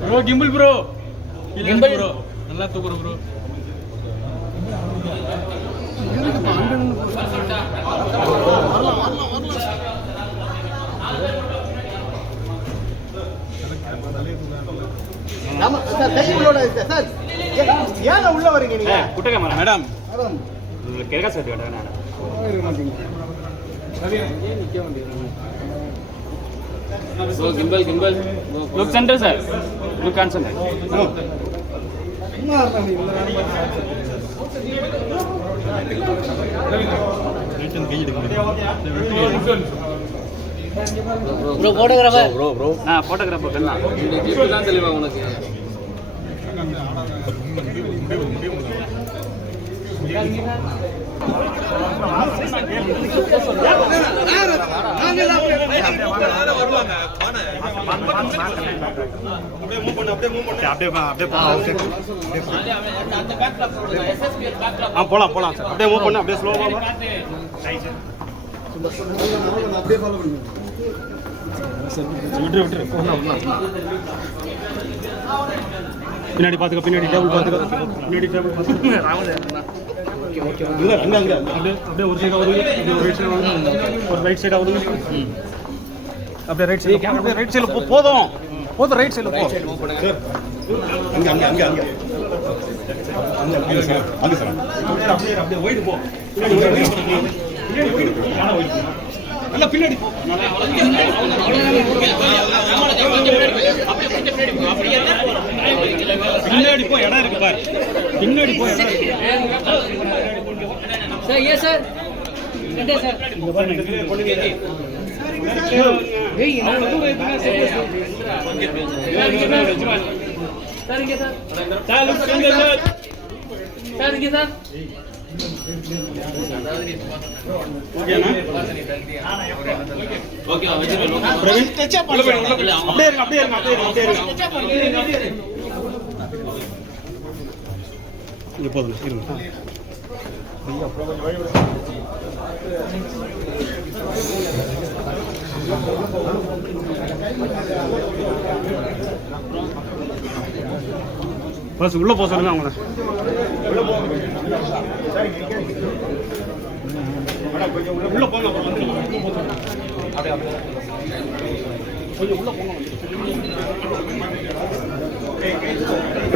Bro gimbal bro gimbal bro நல்லா தூக்குறோம் bro. ஏன் உள்ள வரீங்க நீங்க? குட்டக மேடம் கேட்க சார் கேட்டேன். Bro gimbal gimbal look centre sir look on centre. Bro photographer bro photographer பண்ணலாம். இந்த கிளிப் தான் தெளிவா உனக்கு. போலாம் போலாம் சார். அப்படியே மூவ் பண்ணு, அப்படியே ஸ்லோவா அப்படியே ஃபாலோ பண்ணுங்க. விட்டு பின்னாடி பாத்துக்க, பின்னாடி டேபிள் பாத்துக்க, பின்னாடி டேபிள் பாத்துக்க. இல்ல அங்க அங்க அப்படியே ஒரு சைடு வருது, ஒரு ரைட் சைடு வருது, ஒரு ரைட் சைடு வருது. அப்படியே ரைட் சைடு, அப்படியே ரைட் சைடுல போதும் போதும், ரைட் சைடுல போ. அங்க அங்க அங்க அங்க அங்க சார், அங்க சார். அப்படியே வைட் போ, பின்னாடி வைட் போ, அல்ல பின்னாடி போ. பின்னாடி போ, இடம் இருக்கு பாரு. பின்னாடி போ, இடம் இருக்கு சார். ஏ சார் கண்டே சார் இங்க பாருங்க, பொண்ணுங்க ஏய் நான் சார் இங்க சார் சார் இங்க சார். ஓகேனா? ஓகே வெச்சிரலாம். பிரவீன் டச்சப் பண்ணு. அப்படியே இருங்க, அப்படியே இருங்க, அப்படியே இருங்க. இங்க போதும் இருங்க. பஸ் உள்ள போக சொல்லுங்க அவங்கள. உள்ள போங்க, கொஞ்சம் உள்ள போங்க.